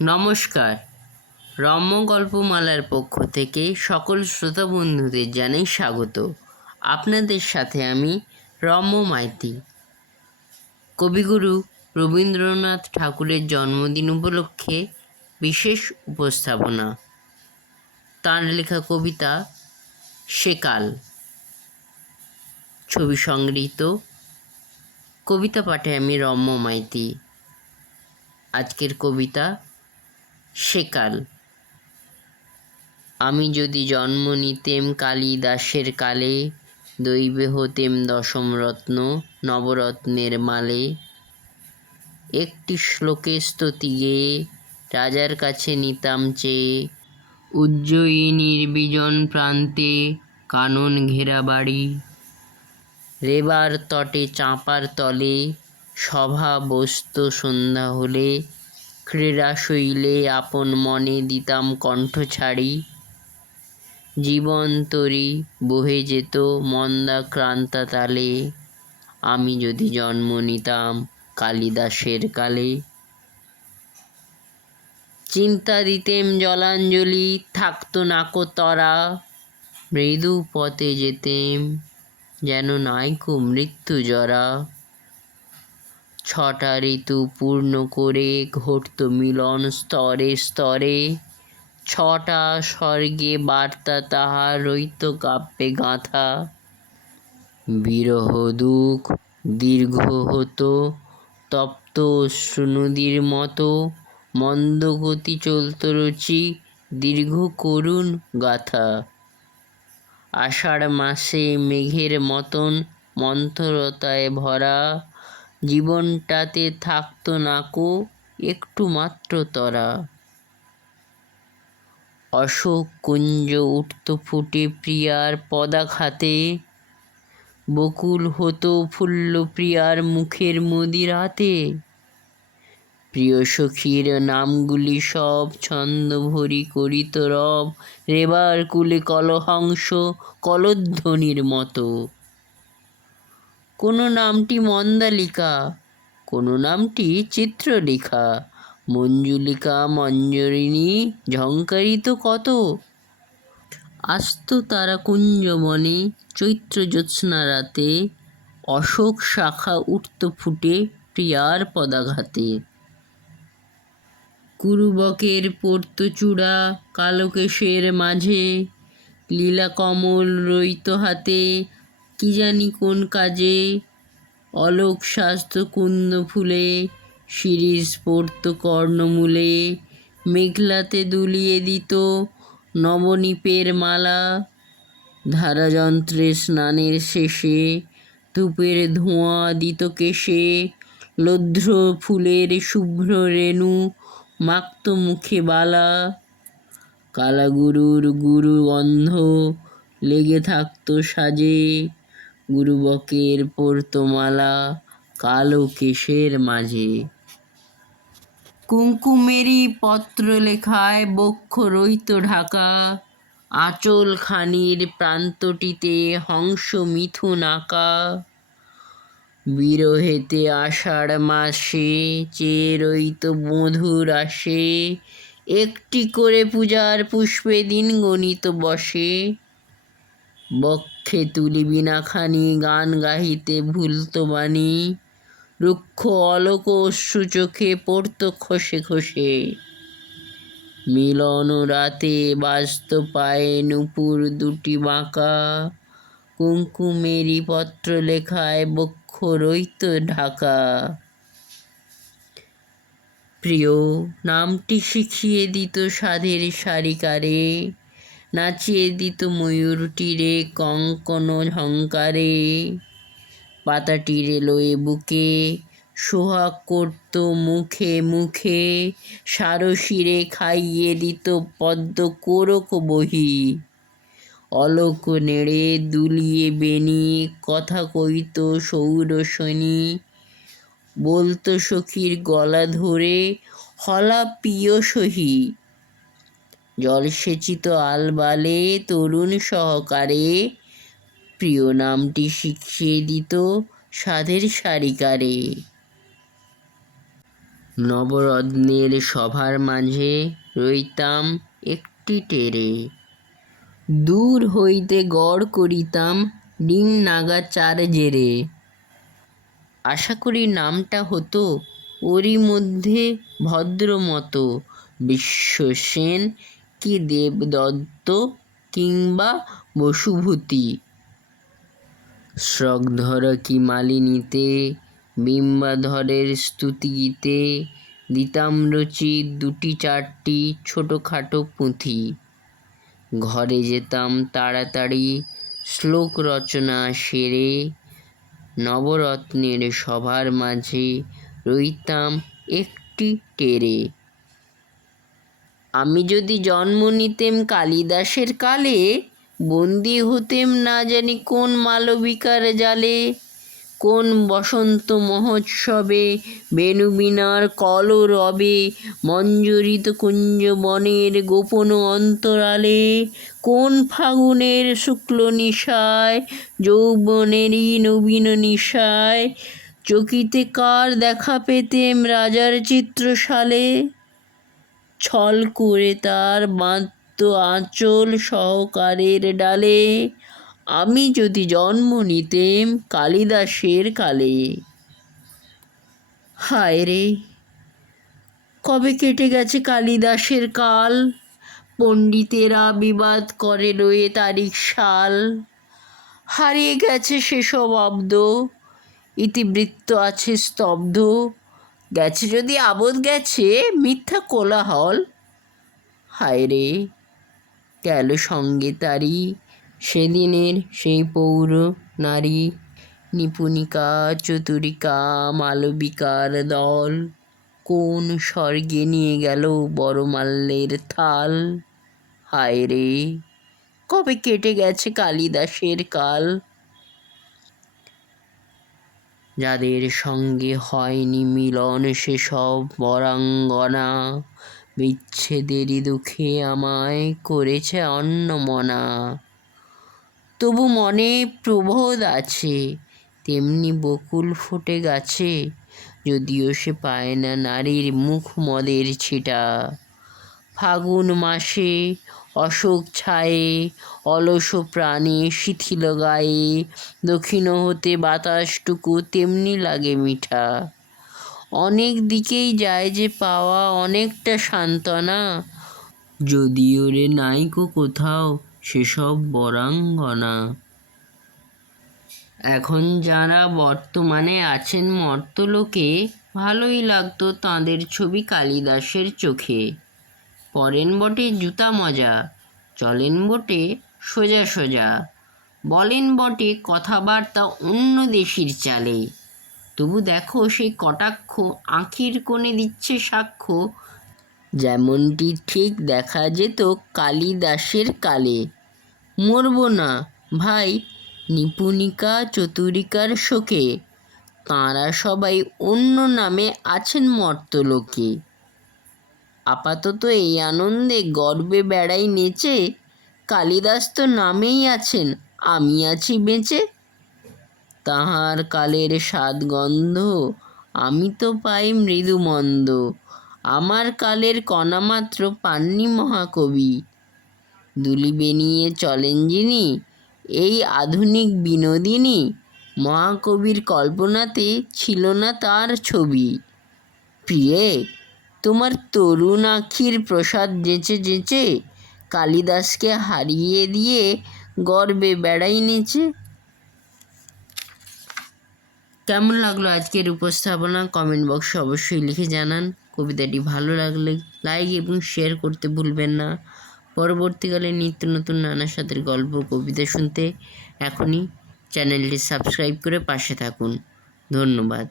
নমস্কার। রম্য গল্পমালার পক্ষ থেকে সকল শ্রোতা বন্ধুদের জানাই স্বাগত। আপনাদের সাথে আমি রম্য মাইতি। কবিগুরু রবীন্দ্রনাথ ঠাকুরের জন্মদিন উপলক্ষে বিশেষ উপস্থাপনা। তাঁর লেখা কবিতা সেকাল। ছবি সংগৃহীত। কবিতা পাঠে আমি রম্য মাইতি। আজকের কবিতা সেকাল। আমি যদি জন্ম নিতেম কালিদাসের কালে, দৈবে হতেম দশম রত্ন নবরত্নের মালে। একটি শ্লোকে স্তুতি গেয়ে রাজার কাছে নিতাম চেয়ে, উজ্জয়িনীর বিজন প্রান্তে কানন ঘেরা বাড়ি। রেবার তটে চাঁপার তলে সভা বসত সন্ধ্যা হলে, ক্রীড়া শৈলে আপন মনে দিতাম কণ্ঠ ছাড়ি। জীবন তরি বহে যেত মন্দাক্রান্তা তালে, আমি যদি জন্ম নিতাম কালিদাসের কালে। চিন্তা দিতেম জলাঞ্জলি থাকতো নাকো তরা, মৃদু পথে যেতেম যেন নাইকো মৃত্যু জরা। 6টা ঋতু পূর্ণ করে ঘটত মিলন স্তরে স্তরে, 6টা স্বর্গে বার্তা তাহার রইত কাব্যে গাঁথা। বিরহ দুঃখ দীর্ঘ হতো তপ্ত অশ্রু নদীর মতো, মন্দগতি চলত রুচি দীর্ঘ করুণ গাথা। আষাঢ় মাসে মেঘের মতন মন্থরতায় ভরা, জীবনটাতে থাকতো নাকো একটু মাত্র তরা। অশোক কুঞ্জ উঠত ফুটে প্রিয়ার পদাঘাতে, বকুল হতো ফুল্ল প্রিয়ার মুখের মদিরাতে। প্রিয় সখীর নামগুলি সব ছন্দ ভরি করিত রব, রেবার কুলে কলহাংস কলধ্বনির মতো। কোনো নামটি মন্দালিকা, কোনো নামটি চিত্রলেখা, মঞ্জুলিকা মঞ্জরিণী ঝঙ্কারিত কত। আস্ত তারা কুঞ্জ বনে চৈত্র জ্যোৎস্না রাতে, অশোক শাখা উঠত ফুটে প্রিয়ার পদাঘাতে। কুরুবকের পড়ত চূড়া কালো কেশের মাঝে, লীলা কমল রইত হাতে কি জানি কোন কাজে। অলোক শাস্ত কুন্দ ফুলে শিরিষ পড়ত কর্ণমূলে, মেঘলাতে দুলিয়ে দিত নবনীপের মালা। ধারাযন্ত্রে স্নানের শেষে ধূপের ধোঁয়া দিত কেশে, লৌধ্র ফুলের শুভ্র রেণু মাখত মুখে বালা। কালাগুরুর গুরুগন্ধ লেগে থাকতো সাজে, গুরুবকের পরত মালা কালো কেশের মাঝে। কুঙ্কুমেরই পত্র লেখায় বক্ষ রইত ঢাকা, আঁচল খানির প্রান্তটিতে হংস মিথুন আঁকা। বিরহেতে আষাঢ় মাসে চেয়ে রইত মধুর আসে, একটি করে পূজার পুষ্পে দিন গণিত বসে। বক্ষে তুলি বীণাখানি গান গাহিতে ভুলত বাণী, রুক্ষ অলোক অশ্রু চোখে পড়ত খসে খসে। মিলন রাতে বাজত পায়ে নূপুর দুটি বাঁকা, কুঙ্কুমেরই পত্র লেখায় বক্ষ রইত ঢাকা। প্রিয় নামটি শিখিয়ে দিত সাধের সারিকারে, নাচিয়ে দিত ময়ূর তীরে কঙ্কণ ঝঙ্কারে। পাতাটিরে লয়ে বুকে সোহাগ করত মুখে মুখে, সারসিরে খাইয়ে দিত পদ্ম কোরক বহি। অলোক নেড়ে দুলিয়ে বেণী কথা কইত সৌরসেনী, বলতো সখীর গলা ধরে হলা প্রিয় সহি। জলসেচিত আলবালে তরুণ সহকারে, প্রিয় নামটি শিখিয়ে দিত সাধের সারিকারে। নবরত্নের সভার মাঝে রইতাম একটি টেরে, দূর হইতে গড় করিতাম ডিম নাগা চার জেরে। আশা করি নামটা হতো ওরই মধ্যে ভদ্রমতো বিশ্বসেন কি দেবদত্ত কিংবা বসুভূতি। শ্রগধর কি মালিনীতে বিম্বাধরের স্তুতিগীতে দিতাম রচি দুটি চারটি ছোটোখাটো পুঁথি। ঘরে যেতাম তাড়াতাড়ি শ্লোক রচনা সেরে, নবরত্নের সভার মাঝে রইতাম একটি টেরে। আমি যদি জন্ম নিতেম কালিদাসের কালে, বন্দী হতেম না জানি কোন মালবিকার জালে, কোন বসন্ত মহোৎসবে বেণুবীণার কলরবে, মঞ্জরিত কুঞ্জবনের গোপন অন্তরালে, কোন ফাগুনের শুক্ল নিশায় যৌবনেরই নবীন নিশায় চকিতে কার দেখা পেতেম রাজার চিত্রশালে। ছল করে তার বাঁধত আঁচল সহকারের ডালে, আমি যদি জন্ম নিতেম কালিদাসের কালে। হায় রে, কবে কেটে গেছে কালিদাসের কাল, পণ্ডিতেরা বিবাদ করে রয়ে তারিখ সাল। হারিয়ে গেছে সেসব অব্দ, ইতিবৃত্ত আছে স্তব্ধ, গেছে যদি আবোধ গেছে মিথ্যা কোলাহল। হায় রে, গেল সঙ্গে তারি সেদিনের সেই পৌর নারী, নিপুণিকা চতুরিকা মালবিকার দল, কোন স্বর্গে নিয়ে গেল বড়মাল্যের থাল। হায় রে, কবে কেটে গেছে কালিদাসের কাল। যাদের সঙ্গে হয়নি মিলন সেসব বরাঙ্গনা, বিচ্ছেদেরই দুঃখে আমায় করেছে অন্নমনা। তবু মনে প্রবোধ আছে, তেমনি বকুল ফোটে গাছে, যদিও সে পায় না নারীর মুখ মদের ছিটা। ফাগুন মাসে অশোক ছায়ে অলস প্রাণে শিথিল গায়ে, দক্ষিণ হতে বাতাসটুকু তেমনি লাগে মিঠা। অনেক দিকেই যায় যে পাওয়া অনেকটা সান্ত্বনা, যদিও রে নাইকো কোথাও সেসব বরাঙ্গনা। এখন যারা বর্তমানে আছেন মর্তলোকে, ভালোই লাগতো তাঁদের ছবি কালিদাসের চোখে। পরেন বটে জুতা মজা, চলেন বটে সোজা সোজা, বলেন বটে কথাবার্তা অন্য দেশির চালে। তবু দেখো সেই কটাক্ষ আঁখির কোণে দিচ্ছে সাক্ষ্য, যেমনটি ঠিক দেখা যেত কালিদাসের কালে। মরব না ভাই নিপুণিকা চতুরিকার শোকে, তাঁরা সবাই অন্য নামে আছেন মর্তলোকে। আপাতত এই আনন্দে গর্বে বেড়াই নেচে, কালিদাস তো নামেই আছেন, আমি আছি বেঁচে। তাহার কালের স্বাদ গন্ধ আমি তো পাই মৃদু মন্দ, আমার কালের কণামাত্র পাননি মহাকবি। দুলি বেনিয়ে চলেন যিনি, এই আধুনিক বিনোদিনী, মহাকবির কল্পনাতে ছিল না তার ছবি। প্রিয়ে, তোমার তরুণ আখির প্রসাদ যেচে যেচে, কালিদাসকে হারিয়ে দিয়ে গর্বে বেড়াই নেচে। কেমন লাগলো আজকের উপস্থাপনা কমেন্ট বক্সে অবশ্যই লিখে জানান। কবিতাটি ভালো লাগলে লাইক এবং শেয়ার করতে ভুলবেন না। পরবর্তীকালে নিত্য নতুন নানা স্বাদের গল্প কবিতা শুনতে এখনই চ্যানেলটি সাবস্ক্রাইব করে পাশে থাকুন। ধন্যবাদ।